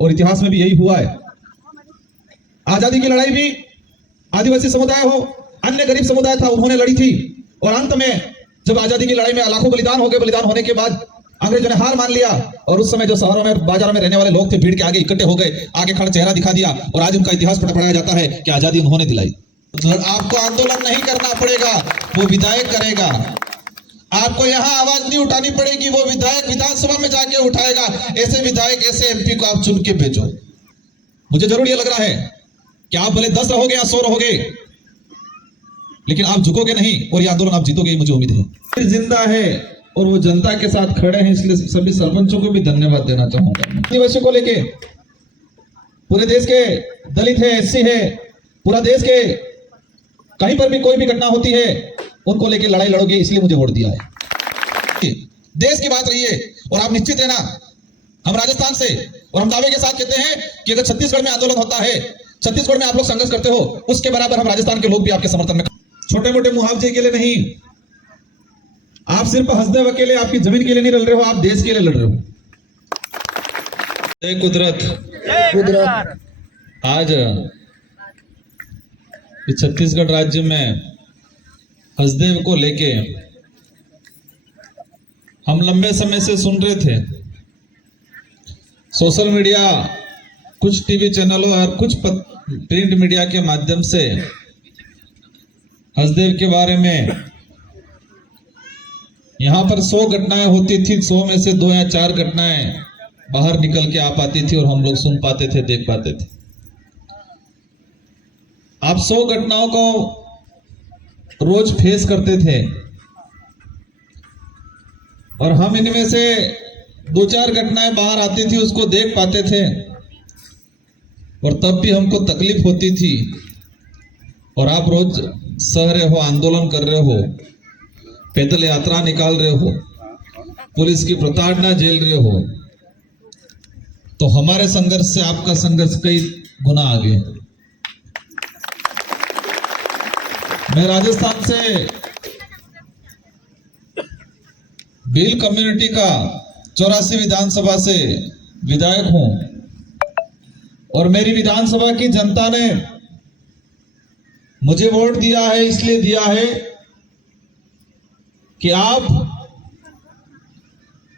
और इतिहास में भी यही हुआ है। आजादी की लड़ाई भी आदिवासी समुदाय हो, अन्य गरीब समुदाय था, उन्होंने लड़ी थी। और अंत में जब आजादी की लड़ाई में लाखों बलिदान हो गए, बलिदान होने के बाद अंग्रेजों ने हार मान लिया और उस समय जो शहरों में बाजारों में रहने वाले लोग थे, भीड़ के आगे इकट्ठे हो गए, आगे खड़ा चेहरा दिखा दिया और आज उनका इतिहास पढ़ाया जाता है कि आजादी उन्होंने दिलाई। आपको आंदोलन नहीं करना पड़ेगा, वो विधायक करेगा। आपको यहाँ आवाज नहीं उठानी पड़ेगी, वो विधायक विधानसभा में जाके उठाएगा। ऐसे विधायक, ऐसे एमपी को आप चुन के भेजो। मुझे जरूर ये लग रहा है कि आप भले 10 रहोगे या 100 रहोगे, लेकिन आप झुकोगे नहीं और ये आंदोलन आप जीतोगे, मुझे उम्मीद है। जिंदा है और वो जनता के साथ खड़े हैं, इसलिए सभी सरपंचों को भी धन्यवाद देना चाहूंगा। आदिवासियों को लेके पूरे देश के दलित है, एससी है, पूरा देश के कहीं पर भी कोई भी घटना होती है उनको लेके लड़ाई लड़ोगे, इसलिए मुझे वोट दिया है। देश की बात रही है और आप निश्चित रहना, हम राजस्थान से और हम दावे के साथ कहते हैं कि अगर छत्तीसगढ़ में आंदोलन होता है, छत्तीसगढ़ में आप लोग संघर्ष करते हो, उसके बराबर हम राजस्थान के लोग भी आपके समर्थन में। छोटे मोटे मुआवजे के लिए नहीं, आप सिर्फ हसदेव अकेले आपकी जमीन के लिए नहीं लड़ रहे हो, आप देश के लिए लड़ रहे हो। जय कुदरत। आज छत्तीसगढ़ राज्य में हसदेव को लेके हम लंबे समय से सुन रहे थे। सोशल मीडिया, कुछ टीवी चैनलों और कुछ प्रिंट मीडिया के माध्यम से हसदेव के बारे में यहां पर 100 घटनाएं होती थी, 100 में से 2 या 4 घटनाएं बाहर निकल के आ पाती थी और हम लोग सुन पाते थे, देख पाते थे। आप 100 घटनाओं को रोज फेस करते थे और हम इनमें से 2-4 घटनाएं बाहर आती थी, उसको देख पाते थे और तब भी हमको तकलीफ होती थी। और आप रोज सह रहे हो, आंदोलन कर रहे हो, पैदल यात्रा निकाल रहे हो, पुलिस की प्रताड़ना झेल रहे हो, तो हमारे संघर्ष से आपका संघर्ष कई गुना आगे। मैं राजस्थान से भील कम्युनिटी का 84 विधानसभा से विधायक हूं और मेरी विधानसभा की जनता ने मुझे वोट दिया है, इसलिए दिया है कि आप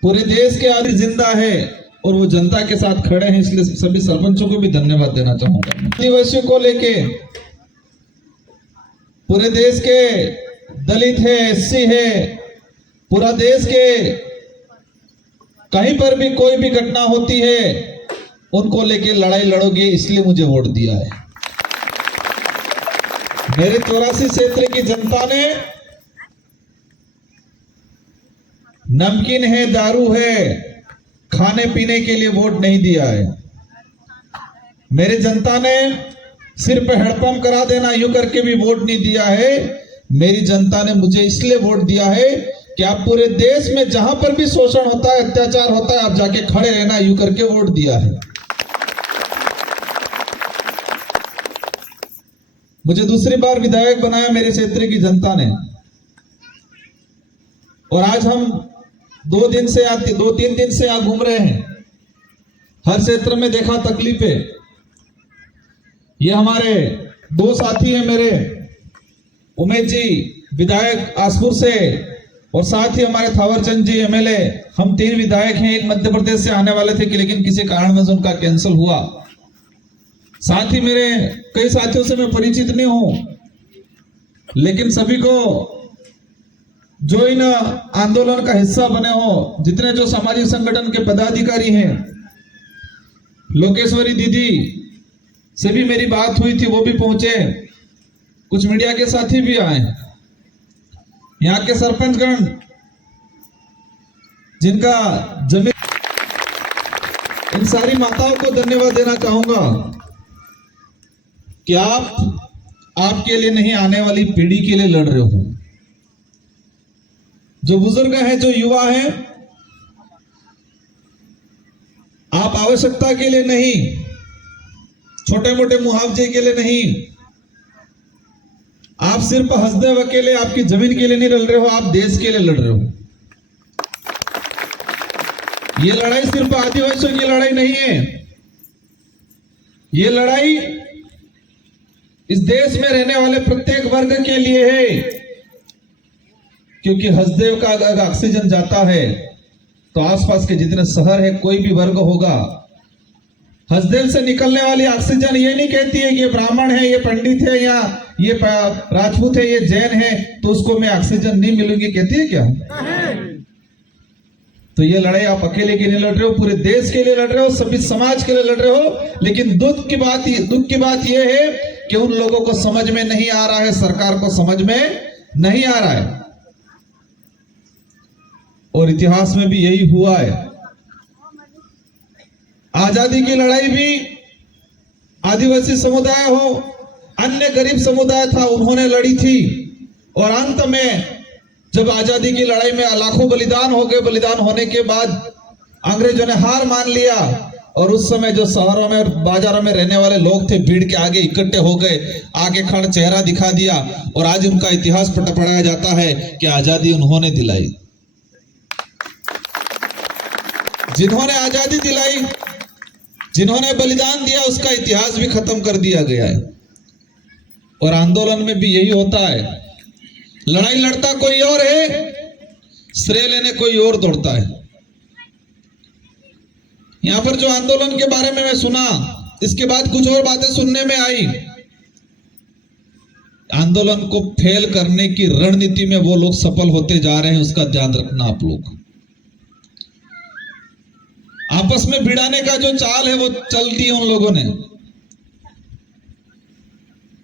पूरे देश के आदि जिंदा है और वो जनता के साथ खड़े हैं, इसलिए सभी सरपंचों को भी धन्यवाद देना चाहूंगा। आदिवासियों को लेके पूरे देश के दलित है, एससी है, पूरा देश के कहीं पर भी कोई भी घटना होती है उनको लेके लड़ाई लड़ोगे, इसलिए मुझे वोट दिया है। मेरे 84 क्षेत्र की जनता ने नमकीन है, दारू है, खाने पीने के लिए वोट नहीं दिया है। मेरे जनता ने सिर्फ हैंडपंप करा देना यूं करके भी वोट नहीं दिया है। मेरी जनता ने मुझे इसलिए वोट दिया है कि आप पूरे देश में जहां पर भी शोषण होता है, अत्याचार होता है, आप जाके खड़े रहना, यूं करके वोट दिया है। मुझे दूसरी बार विधायक बनाया मेरे क्षेत्र की जनता ने और आज हम 2-3 दिन से यहाँ घूम रहे हैं। हर क्षेत्र में देखा तकलीफें। ये हमारे 2 साथी हैं मेरे, उमेश जी विधायक आसपुर से और साथ ही हमारे थावरचंद जी एमएलए। हम 3 विधायक हैं। एक मध्य प्रदेश से आने वाले थे कि लेकिन किसी कारणवश उनका कैंसिल हुआ। साथ ही मेरे कई साथियों से मैं परिचित नहीं हूं, लेकिन सभी को जो इन आंदोलन का हिस्सा बने हो, जितने जो सामाजिक संगठन के पदाधिकारी हैं, लोकेश्वरी दीदी से भी मेरी बात हुई थी, वो भी पहुंचे। कुछ मीडिया के साथी भी आए। यहाँ के सरपंचगण जिनका जमीन, इन सारी माताओं को धन्यवाद देना चाहूंगा कि आप आपके लिए नहीं, आने वाली पीढ़ी के लिए लड़ रहे हो। जो बुजुर्ग हैं, जो युवा हैं, आप आवश्यकता के लिए नहीं, छोटे मोटे मुआवजे के लिए नहीं, आप सिर्फ हसदेव अकेले आपकी जमीन के लिए नहीं लड़ रहे हो, आप देश के लिए लड़ रहे हो। ये लड़ाई सिर्फ आदिवासियों की लड़ाई नहीं है, ये लड़ाई इस देश में रहने वाले प्रत्येक वर्ग के लिए है, क्योंकि हसदेव का अगर ऑक्सीजन जाता है तो आसपास के जितने शहर है, कोई भी वर्ग होगा, हसदेव से निकलने वाली ऑक्सीजन ये नहीं कहती है कि ये ब्राह्मण है, ये पंडित है, या ये राजपूत है, ये जैन है, तो उसको मैं ऑक्सीजन नहीं मिलूंगी, कहती है क्या? तो ये लड़ाई आप अकेले के लिए लड़ रहे हो, पूरे देश के लिए लड़ रहे हो, सभी समाज के लिए लड़ रहे हो। लेकिन दुख की बात यह है कि उन लोगों को समझ में नहीं आ रहा है, सरकार को समझ में नहीं आ रहा है। और इतिहास में भी यही हुआ है। आजादी की लड़ाई भी आदिवासी समुदाय हो, अन्य गरीब समुदाय था, उन्होंने लड़ी थी। और अंत में जब आजादी की लड़ाई में लाखों बलिदान हो गए, बलिदान होने के बाद अंग्रेजों ने हार मान लिया, और उस समय जो शहरों में और बाजारों में रहने वाले लोग थे, भीड़ के आगे इकट्ठे हो गए, आगे खड़ा चेहरा दिखा दिया, और आज उनका इतिहास पढ़ाया जाता है कि आजादी उन्होंने दिलाई। जिन्होंने आजादी दिलाई, जिन्होंने बलिदान दिया, उसका इतिहास भी खत्म कर दिया गया है। और आंदोलन में भी यही होता है, लड़ाई लड़ता कोई और है, श्रेय लेने कोई और दौड़ता है। यहां पर जो आंदोलन के बारे में मैं सुना, इसके बाद कुछ और बातें सुनने में आई। आंदोलन को फेल करने की रणनीति में वो लोग सफल होते जा रहे हैं, उसका ध्यान रखना आप लोग। आपस में भिड़ाने का जो चाल है वो चल दी उन लोगों ने,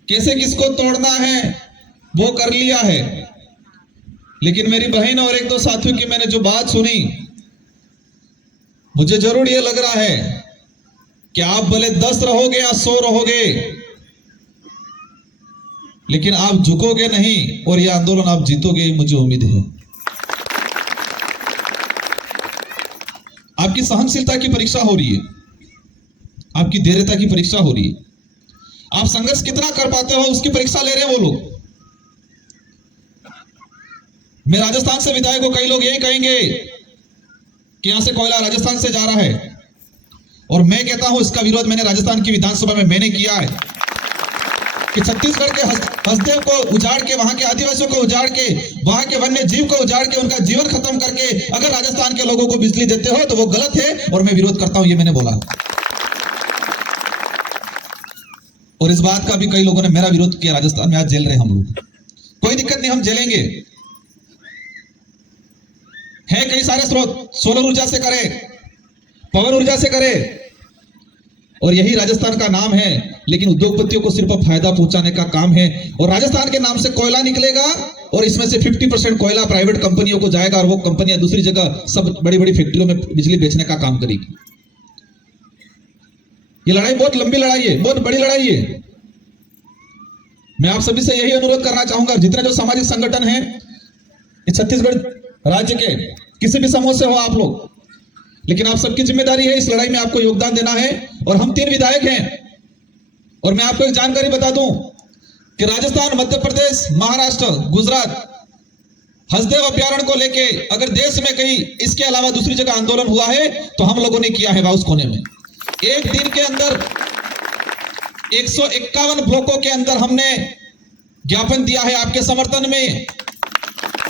कैसे किसको तोड़ना है वो कर लिया है। लेकिन मेरी बहन और एक दो साथियों की मैंने जो बात सुनी, मुझे जरूर ये लग रहा है कि आप भले 10 रहोगे या 100 रहोगे, लेकिन आप झुकोगे नहीं और ये आंदोलन आप जीतोगे, मुझे उम्मीद है। आपकी सहनशीलता की परीक्षा हो रही है, आपकी धैर्यता की परीक्षा हो रही है, आप संघर्ष कितना कर पाते हो उसकी परीक्षा ले रहे हैं वो लोग। मैं राजस्थान से विधायक को, कई लोग यही कहेंगे कि यहां से कोयला राजस्थान से जा रहा है, और मैं कहता हूं इसका विरोध मैंने राजस्थान की विधानसभा में मैंने किया है कि छत्तीसगढ़ के हसदेव को उजाड़ के, वहां के आदिवासियों को उजाड़ के, वहां के वन्य जीव को उजाड़ के, उनका जीवन खत्म करके अगर राजस्थान के लोगों को बिजली देते हो तो वो गलत है, और मैं विरोध करता हूं, ये मैंने बोला। और इस बात का भी कई लोगों ने मेरा विरोध किया। राजस्थान में आज जेल रहे हम लोग, कोई दिक्कत नहीं, हम जेलेंगे। है कई सारे स्रोत, सोलर ऊर्जा से करे, पवन ऊर्जा से करे, और यही राजस्थान का नाम है। लेकिन उद्योगपतियों को सिर्फ फायदा पहुंचाने का काम है, और राजस्थान के नाम से कोयला निकलेगा, और इसमें से 50% कोयला प्राइवेट कंपनियों को जाएगा, और वो कंपनियां दूसरी जगह सब बड़ी बड़ी फैक्ट्रियों में बिजली बेचने का काम करेगी। ये लड़ाई बहुत लंबी लड़ाई है, बहुत बड़ी लड़ाई है। मैं आप सभी से यही अनुरोध करना चाहूंगा, जितने जो सामाजिक संगठन हैं इस छत्तीसगढ़ राज्य के, किसी भी समूह से हो आप लोग, लेकिन आप सबकी जिम्मेदारी है इस लड़ाई में आपको योगदान देना है। और हम 3 विधायक हैं, और मैं आपको एक जानकारी बता दूं कि राजस्थान, मध्य प्रदेश, महाराष्ट्र, गुजरात हसदेव अभ्यारण्य को लेके अगर देश में कहीं इसके अलावा दूसरी जगह आंदोलन हुआ है तो हम लोगों ने किया है। उस कोने में एक दिन के अंदर 151 ब्लॉकों के अंदर हमने ज्ञापन दिया है आपके समर्थन में।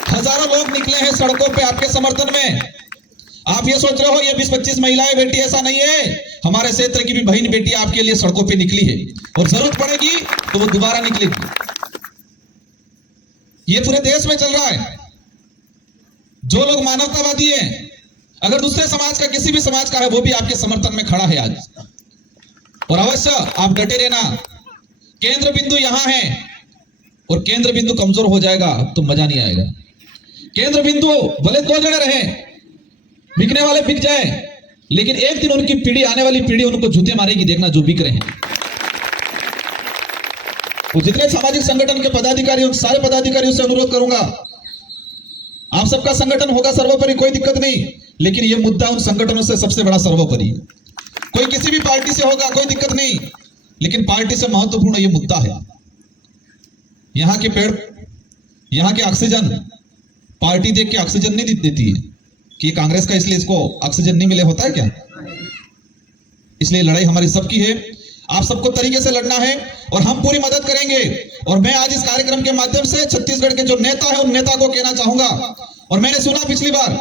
हजारों लोग निकले हैं सड़कों पे आपके समर्थन में। आप ये सोच रहे हो ये 20-25 महिलाएं बेटी, ऐसा नहीं है। हमारे क्षेत्र की भी बहन बेटी आपके लिए सड़कों पे निकली है, और जरूरत पड़ेगी तो वो दोबारा निकलेगी। ये पूरे देश में चल रहा है। जो लोग मानवतावादी हैं, अगर दूसरे समाज का, किसी भी समाज का है, वो भी आपके समर्थन में खड़ा है आज। और अवश्य आप डटे रहना, केंद्र बिंदु यहां है, और केंद्र बिंदु कमजोर हो जाएगा तो मजा नहीं आएगा। केंद्र बिंदु भले 2 जने रहे, बिकने वाले बिक जाए, लेकिन एक दिन उनकी पीढ़ी, आने वाली पीढ़ी उनको जूते मारेगी, देखना जो बिक रहे हैं। तो जितने सामाजिक संगठन के पदाधिकारी, उन सारे पदाधिकारियों से अनुरोध करूंगा, आप सबका संगठन होगा सर्वोपरि, कोई दिक्कत नहीं, लेकिन यह मुद्दा उन संगठनों से सबसे बड़ा सर्वोपरि है। कोई किसी भी पार्टी से होगा, कोई दिक्कत नहीं, लेकिन पार्टी से महत्वपूर्ण यह मुद्दा है। यहां के पेड़, यहां के ऑक्सीजन, पार्टी देख के ऑक्सीजन नहीं देती है कि कांग्रेस का इसलिए इसको ऑक्सीजन नहीं मिले, होता है क्या? इसलिए लड़ाई हमारी सबकी है। आप सबको तरीके से लड़ना है और हम पूरी मदद करेंगे। और मैं आज इस कार्यक्रम के माध्यम से छत्तीसगढ़ के जो नेता है उन नेता को कहना चाहूंगा, और मैंने सुना पिछली बार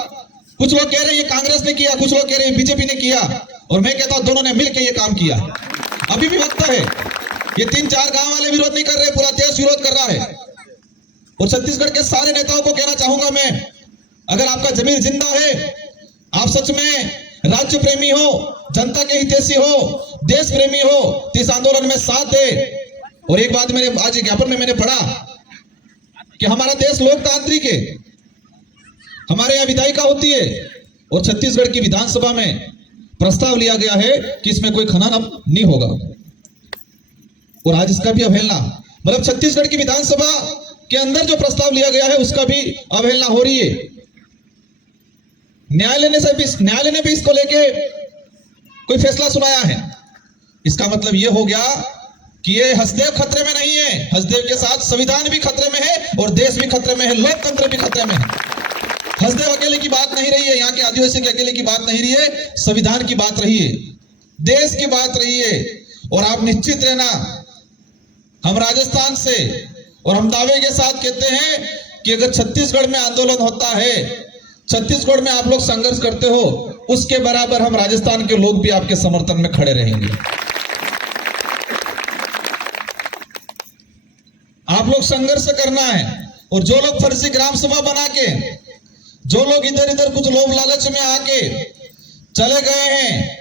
कुछ लोग कह रहे हैं ये कांग्रेस ने किया, कुछ लोग कह रहे हैं बीजेपी ने किया, और मैं कहता हूं दोनों ने मिलकर ये काम किया। अभी भी वक्त है, ये 3-4 गांव वाले विरोध नहीं कर रहे, पूरा देश विरोध कर रहा है। और छत्तीसगढ़ के सारे नेताओं को कहना चाहूंगा मैं, अगर आपका जमीर जिंदा है, आप सच में राज्य प्रेमी हो, जनता के हितैषी हो, देश प्रेमी हो, तो इस आंदोलन में साथ दे। और एक बात मैंने आज ज्ञापन में मैंने पढ़ा कि हमारा देश लोकतांत्रिक है, हमारे यहाँ विधायिका होती है, और छत्तीसगढ़ की विधानसभा में प्रस्ताव लिया गया है कि इसमें कोई खनन अब नहीं होगा, और आज इसका भी अवहेलना, मतलब छत्तीसगढ़ की विधानसभा के अंदर जो प्रस्ताव लिया गया है उसका भी अवहेलना हो रही है। न्यायालय ने भी इसको लेके कोई फैसला सुनाया है। इसका मतलब यह हो गया कि ये हसदेव खतरे में नहीं है, हसदेव के साथ संविधान भी खतरे में है और देश भी खतरे में है, लोकतंत्र भी खतरे में है। हसदेव अकेले की बात नहीं रही है, यहाँ के आदिवासी के अकेले की बात नहीं रही है, संविधान की बात रही है, देश की बात रही है। और आप निश्चित रहना, हम राजस्थान से और हम दावे के साथ कहते हैं कि अगर छत्तीसगढ़ में आंदोलन होता है, छत्तीसगढ़ में आप लोग संघर्ष करते हो, उसके बराबर हम राजस्थान के लोग भी आपके समर्थन में खड़े रहेंगे। आप लोग संघर्ष करना है। और जो लोग फर्जी ग्राम सभा बना के, जो लोग इधर इधर कुछ लोभ लालच में आके चले गए हैं,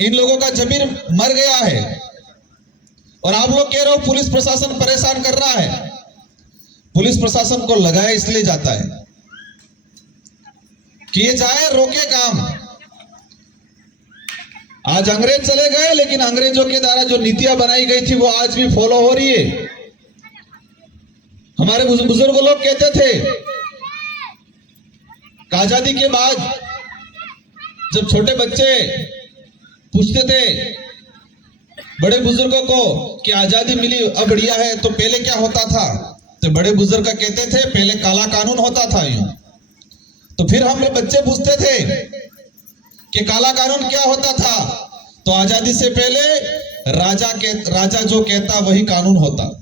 इन लोगों का जमीर मर गया है। और आप लोग कह रहे हो पुलिस प्रशासन परेशान कर रहा है, पुलिस प्रशासन को लगाया इसलिए जाता है कि ये जाए रोके काम। आज अंग्रेज चले गए, लेकिन अंग्रेजों के द्वारा जो नीतियां बनाई गई थी वो आज भी फॉलो हो रही है। हमारे बुजुर्ग लोग कहते थे कि आजादी के बाद जब छोटे बच्चे पूछते थे बड़े बुजुर्गों को कि आजादी मिली अब बढ़िया है, तो पहले क्या होता था, तो बड़े बुजुर्ग कहते थे पहले काला कानून होता था यूं। तो फिर हम बच्चे पूछते थे कि काला कानून क्या होता था, तो आजादी से पहले राजा जो कहता वही कानून होता।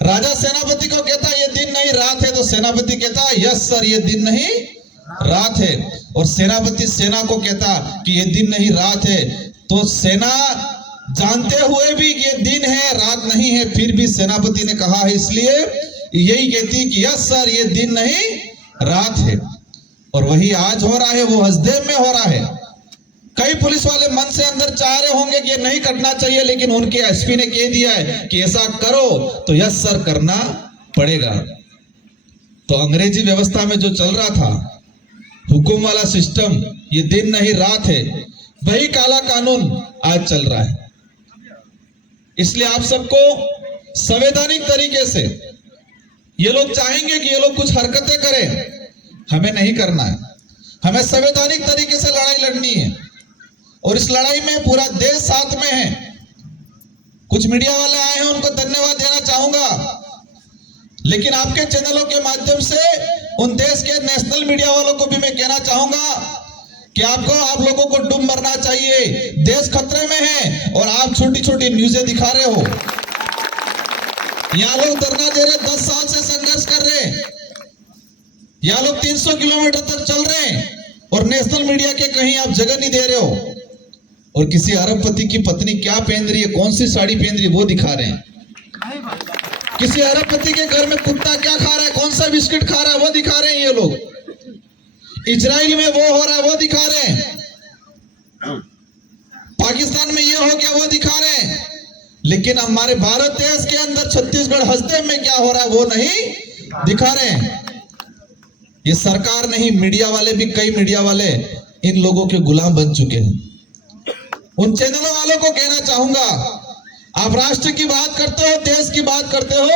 राजा सेनापति को कहता ये दिन नहीं रात है, तो सेनापति कहता यस सर ये दिन नहीं रात है। और सेनापति सेना को कहता कि ये दिन नहीं रात है, तो सेना जानते हुए भी ये दिन है रात नहीं है, फिर भी सेनापति ने कहा है, इसलिए यही कहती कि यस सर ये दिन नहीं रात है। और वही आज हो रहा है, वो हसदेव में हो रहा है। कई पुलिस वाले मन से अंदर चाह रहे होंगे कि ये नहीं करना चाहिए, लेकिन उनके एसपी ने कह दिया है कि ऐसा करो, तो यस सर करना पड़ेगा। तो अंग्रेजी व्यवस्था में जो चल रहा था हुकुम वाला सिस्टम, ये दिन नहीं रात है, वही काला कानून आज चल रहा है। इसलिए आप सबको संवैधानिक तरीके से, ये लोग चाहेंगे कि ये लोग कुछ हरकतें करें, हमें नहीं करना है, हमें संवैधानिक तरीके से लड़ाई लड़नी है। और इस लड़ाई में पूरा देश साथ में है। कुछ मीडिया वाले आए हैं, उनको धन्यवाद देना चाहूंगा, लेकिन आपके चैनलों के माध्यम से उन देश के नेशनल मीडिया वालों को भी मैं कहना चाहूंगा कि आप लोगों को डूब मरना चाहिए। देश खतरे में है और आप छोटी छोटी न्यूज़ें दिखा रहे हो। यहाँ लोग धरना दे रहे, 10 साल से संघर्ष कर रहे हैं, यहाँ लोग 300 किलोमीटर तक चल रहे हैं, और नेशनल मीडिया के कहीं आप जगह नहीं दे रहे हो। और किसी अरबपति की पत्नी क्या पहन रही है, कौन सी साड़ी पहन रही है, वो दिखा रहे हैं। किसी अरबपति के घर में कुत्ता क्या खा रहा है, कौन सा बिस्किट खा रहा है, वो दिखा रहे हैं ये लोग। इजराइल में वो हो रहा है, वो दिखा रहे हैं। पाकिस्तान में ये हो गया, वो दिखा रहे हैं। लेकिन हमारे भारत देश के अंदर छत्तीसगढ़ हसदेव में क्या हो रहा है वो नहीं दिखा रहे हैं। ये सरकार नहीं, मीडिया वाले भी, कई मीडिया वाले इन लोगों के गुलाम बन चुके हैं। उन चैनलों वालों को कहना चाहूंगा, आप राष्ट्र की बात करते हो, देश की बात करते हो,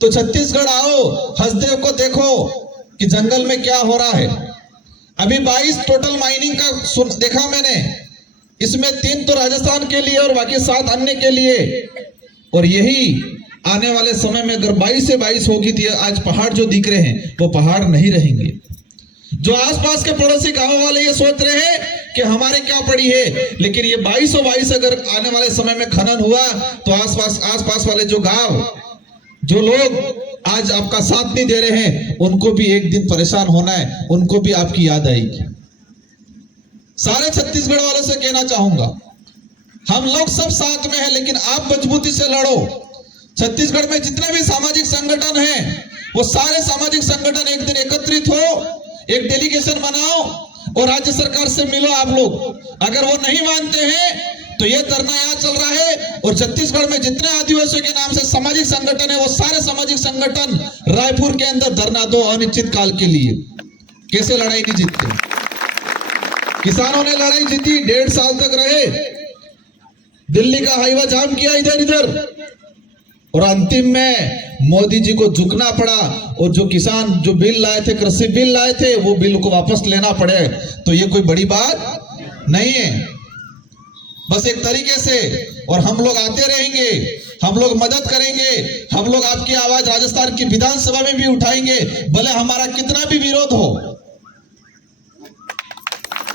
तो छत्तीसगढ़ आओ, हसदेव को देखो कि जंगल में क्या हो रहा है। अभी 22 टोटल माइनिंग का देखा मैंने, इसमें 3 तो राजस्थान के लिए और बाकी 7 अन्य के लिए। और यही आने वाले समय में अगर 22 से 22 होगी तो आज पहाड़ जो दिख रहे हैं वो पहाड़ नहीं रहेंगे। जो आसपास के पड़ोसी गांव वाले ये सोच रहे हैं कि हमारे क्या पड़ी है, लेकिन ये 2222 अगर आने वाले समय में खनन हुआ तो आसपास वाले जो गांव, जो लोग आज आपका साथ नहीं दे रहे हैं, उनको भी एक दिन परेशान होना है, उनको भी आपकी याद आएगी। सारे छत्तीसगढ़ वालों से कहना चाहूंगा, हम लोग सब साथ में हैं, लेकिन आप मजबूती से लड़ो। छत्तीसगढ़ में जितने भी सामाजिक संगठन हैं, वो सारे सामाजिक संगठन एक दिन एकत्रित हो, एक डेलीगेशन बनाओ और राज्य सरकार से मिलो आप लोग। अगर वो नहीं मानते हैं तो ये धरना यहाँ चल रहा है, और छत्तीसगढ़ में जितने आदिवासियों के नाम से सामाजिक संगठन है, वो सारे सामाजिक संगठन रायपुर के अंदर धरना दो अनिश्चित काल के लिए। कैसे लड़ाई नहीं जीतते? किसानों ने लड़ाई जीती, 1.5 साल तक रहे, दिल्ली का हाईवा जाम किया इधर इधर, और अंतिम में मोदी जी को झुकना पड़ा, और जो किसान जो बिल लाए थे, कृषि बिल लाए थे, वो बिल को वापस लेना पड़े। तो ये कोई बड़ी बात नहीं है, बस एक तरीके से। और हम लोग आते रहेंगे, हम लोग मदद करेंगे, हम लोग आपकी आवाज राजस्थान की विधानसभा में भी उठाएंगे, भले हमारा कितना भी विरोध हो।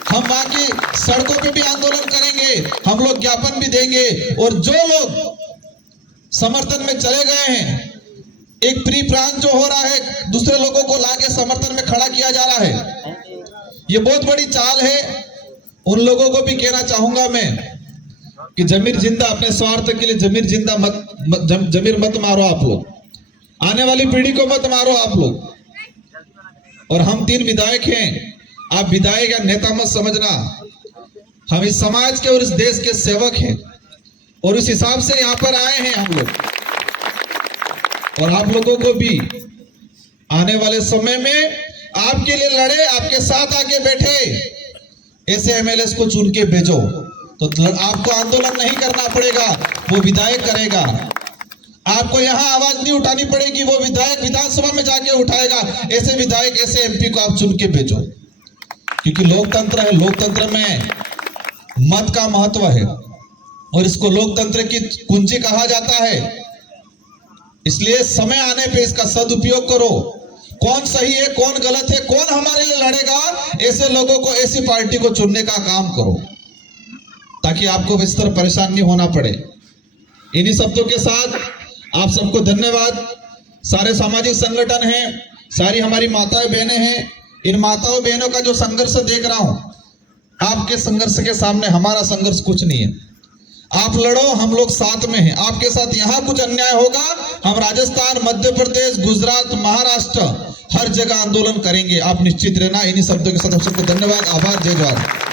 हम वहां की सड़कों पे भी आंदोलन करेंगे, हम लोग ज्ञापन भी देंगे, और जो लोग समर्थन में चले गए हैं, एक प्री प्लान जो हो रहा है, दूसरे लोगों को लाके समर्थन में खड़ा किया जा रहा है, ये बहुत बड़ी चाल है। उन लोगों को भी कहना चाहूंगा मैं कि जमीर जिंदा, अपने स्वार्थ के लिए जमीर जिंदा जमीर मत मारो आप लोग, आने वाली पीढ़ी को मत मारो आप लोग। और हम 3 विधायक हैं, आप विधायक या नेता मत समझना, हम इस समाज के और इस देश के सेवक हैं, और उस हिसाब से यहां पर आए हैं हम लोग। और आप लोगों को भी आने वाले समय में आपके लिए लड़े, आपके साथ आके बैठे ऐसे एमएलए को चुन के भेजो, तो आपको आंदोलन नहीं करना पड़ेगा, वो विधायक करेगा। आपको यहाँ आवाज नहीं उठानी पड़ेगी, वो विधायक विधानसभा में जाके उठाएगा। ऐसे विधायक, ऐसे एमपी को आप चुन के भेजो, क्योंकि लोकतंत्र है, लोकतंत्र में मत का महत्व है, और इसको लोकतंत्र की कुंजी कहा जाता है। इसलिए समय आने पे इसका सदुपयोग करो। कौन सही है, कौन गलत है, कौन हमारे लिए लड़ेगा, ऐसे लोगों को, ऐसी पार्टी को चुनने का काम करो, ताकि आपको इस तरह परेशान नहीं होना पड़े। इन्हीं शब्दों के साथ आप सबको धन्यवाद। सारे सामाजिक संगठन हैं, सारी हमारी माताएं बहनें हैं, इन माताओं बहनों का जो संघर्ष देख रहा हूं, आपके संघर्ष के सामने हमारा संघर्ष कुछ नहीं है। आप लड़ो, हम लोग साथ में हैं आपके साथ। यहाँ कुछ अन्याय होगा, हम राजस्थान, मध्य प्रदेश, गुजरात, महाराष्ट्र, हर जगह आंदोलन करेंगे, आप निश्चित रहना। इन्हीं शब्दों के साथ सबको धन्यवाद, आभार, जय जवाहर।